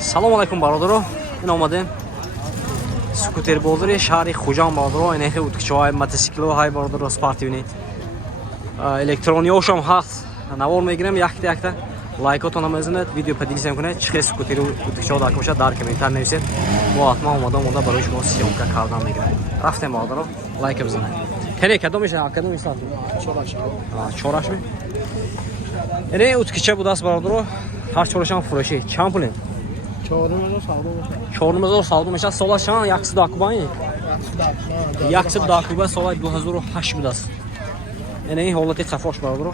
Салом алайкум бародаро. Ин омадем скутербозори шаҳри Хуҷанд бародаро. Ин эхе уткичаҳои мотоциклҳои бародаро спортивни. Электронияшам ҳаст. Навор мегирем якта лайкотон мезанед, видео поделитесь кунед, чӣ хел скутери уткичаҳо дар бошад дар комментар нависед. Мо ҳатман омада барои шумо сиёмка кардан мегирем. Рафтем бародаро, лайк бизанед. Кане кадом мешавад? Кадом мешавад? Чорашми? Ин уткича будааст бародаро. Ҳар чорашам фурӯшӣ. Чанд пулин? 4000 савдо мешавад. Солаш чанд? 100 дакубаи? 100 дакуба соли 2008 будааст. Ин ҳолати қафош бародаро.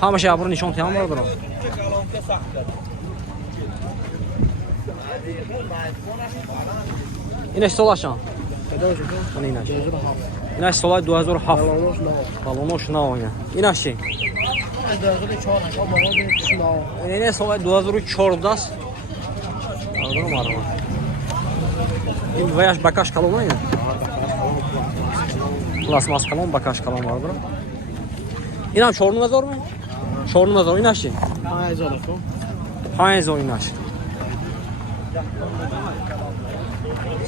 ҳамаша абро нишон тиҳам бародаро. Инаш солаш чанд? Инаш соли 2007. Балонош наоина. Инаш чи? Ин соли 2004 будааст. Бародаро марҳамат. Ин ваяш бакаш калон аина? Пластмасс калон, бакаш калон бародаро. Инам 4000 ми? 4000 инаш чи? 5000 инаш.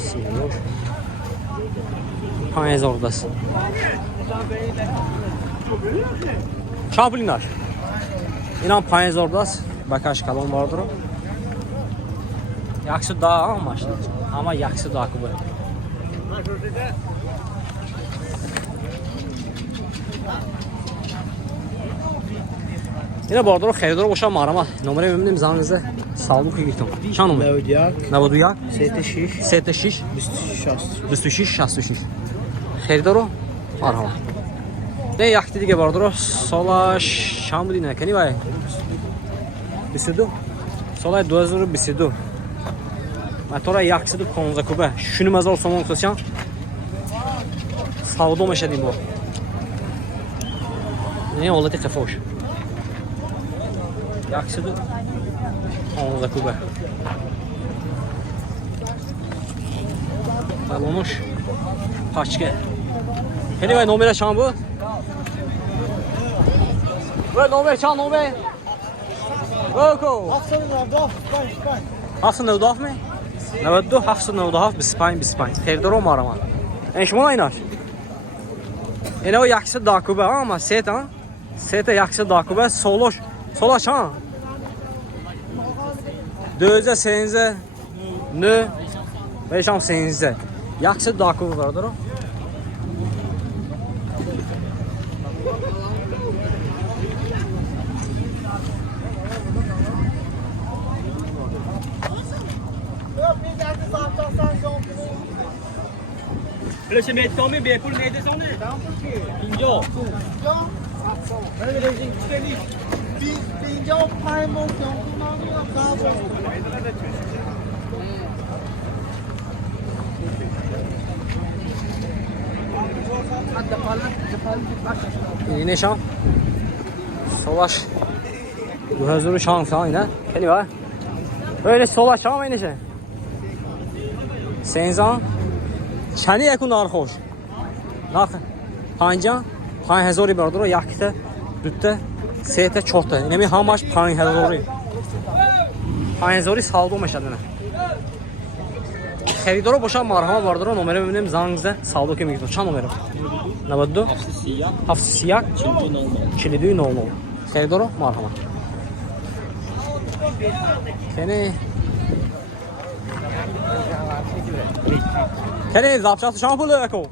Сиёш. 5000 даст. Чанд пул инаш? Инам 5000 даст. Бакаш калон бародаро. 110 машина. Ама 110 куб. Ина бародаро харидор боша марҳамат. Номере мебинем зангизе салду ки гиртам. Чанд номер? 91 36 26 66. Харидоро марҳамат. Не якти диге бародаро солаш чанд буд ина? Кани вай? 22. Соли 2022. Мотора 115 куба. 10000 сомон хусян. Савдо мешадим бо. Не ҳолати қафош. 115 куба. Балонош пачка. Кани вай номера чанд буд? Вай номер чанд номер? Гоко. 797 ми? 92 797 25. Харидоро марҳамат. Ин шумо инаш? Ина 110 куба, ама сета 110 куба солош. Солаш чанд? 2 9 5 8 110 куба бародаро. Löse medicament be pul medicine ne? Pinjau. Pinjau pai mong yang kunang gabo. İne şan. Solaş. 2000 şan falan ine. Kani var? Böyle solaş ama ine şey. Senzan. Çani yakın narxoş. Narx. Panca 5000 bardır o yakta. Dütte. Sete çorta. Nemi hamaş 5000. 5000 saldo meşadına. Xaridoro boşa marhama bardır o nomere benim zangıza saldo ki miktar. Çan nomere? 92 Hafsiyak 4200. Xaridoro marhama. Seni Kani zapçası şampulu eko.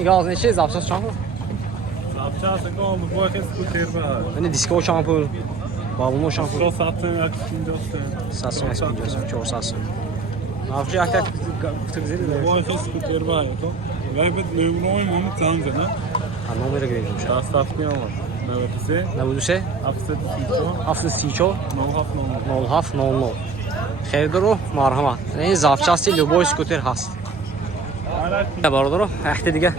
İgaz neçe zapçası şampul? Zapçası kom bu vakit skuter var. Yani disco şampul. Balonlu şampul. Şu satın yakışın dostum. Sasın yakışın çok sasın. Avcı yakta güzel Bu vakit skuter var. Ve bir nömroyum onu tanıdın ha. Nomere gireceğim şu an. Satmıyor mu? Ne bu düşe? Afsız Siço. Nolhaf nolno. Xaridoro marhamat. Ne zapçası Luboy skuter hast. Barodoro ahte diga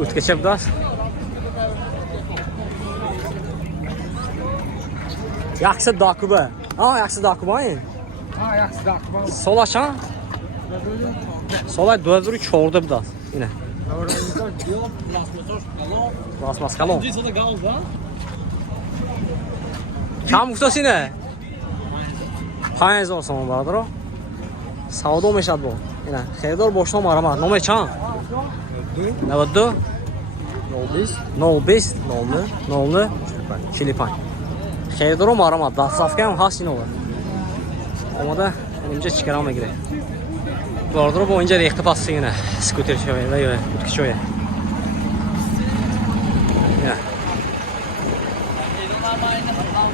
o'tgacha budas. Yaxshi dokuba. Ha, yaxshi dokuba. Ha, yaxshi dokuba. Solaşan? Solay 2004 budas. Yine. Plastmas kalon. Dit is de gal va. کم گفت اینه 5000 سوم برادر سودا میشد با اینا خریدار باشم آرام نام چند 92 020 00 45 خریدارم آرام دستافکه هم هست اینو اومده اینجا چیکار میگیره برادر با اینجا ریخته پاس اینه اسکوتر شوی یا کودکی شوی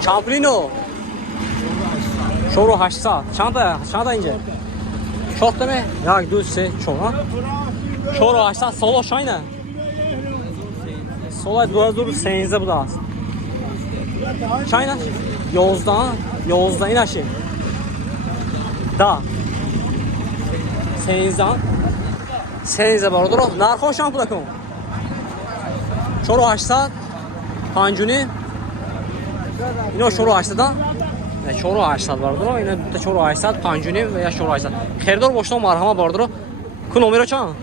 چامپلینو شورو 800 چند اینجا چهار تمه یک دو سه چهار شورو 800 سالا شاینه سالا 2013 بوده است شاینه 11 این اشی دا 13 برادر نرخو شامپولا کن شورو 800 پنجونی اینا شورو 800 دا نه شورو 800 برادر اینا دو تا شورو 800 پنجونی و یا شورو 800 خریدار باشم مرحمت برادر کو نمره چند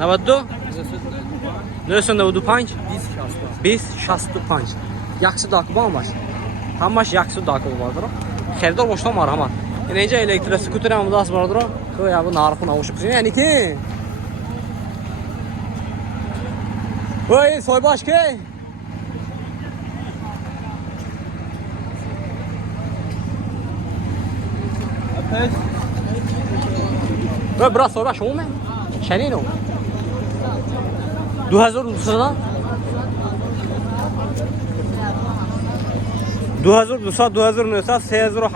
92 995 2065 yaksı dakı olmaz. Hammaş yaksı dakı vardır. Xeridor boşdan marhamat. Necə elektrik skuter ham das vardır. Ko ya bu narxını avuşup yani ki. Oy soy başka. Ve biraz soy baş olma. Şenino. 2200'dan 2200 2900 3800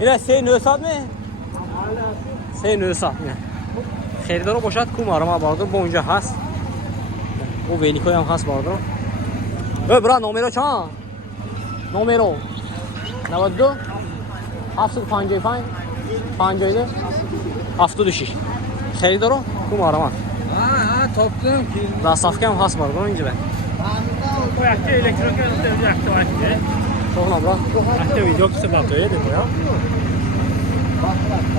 ile 3900 mi? 3900 ne? Xeridaro boşat kum arama vardır bu onca has. Bu velikoy ham has vardır. Ve bra numero çan? Numero 92 755 57 76 Xeridaro kum arama. Topluyorum ki. Dasafka ham has vardır onca ben. Bu yakta elektrik yönetimi yakta var ki. Çok nam bra. Yakta video kısa batıyor değil mi ya?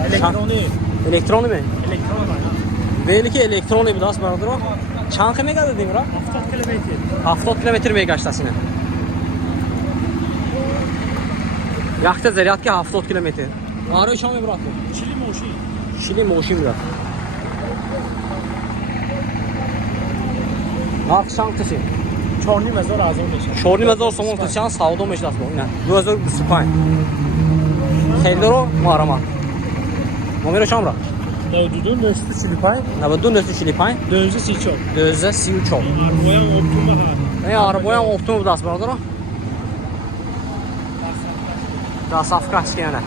Elektronik. Elektronu mu? Elektron var ya. Belki elektronu bir das vardır o. Çankı mega dedin bra? 70 kilometre. 70 kilometr megaştasına. Yaxta zaryadka 70 kilometr. Arı şamı bırak. Şili moşin bırak. Narx şankısı. Çorni mezar azam meşe. Çorni mezar somon kısyan savdo meşlas bu. İna 2025. Xeridaro marama. Numero çam bırak. 92 945 92 945 234. 234. Arboyan optumu ha. Ne araboyan optum das brother. Da safka skene.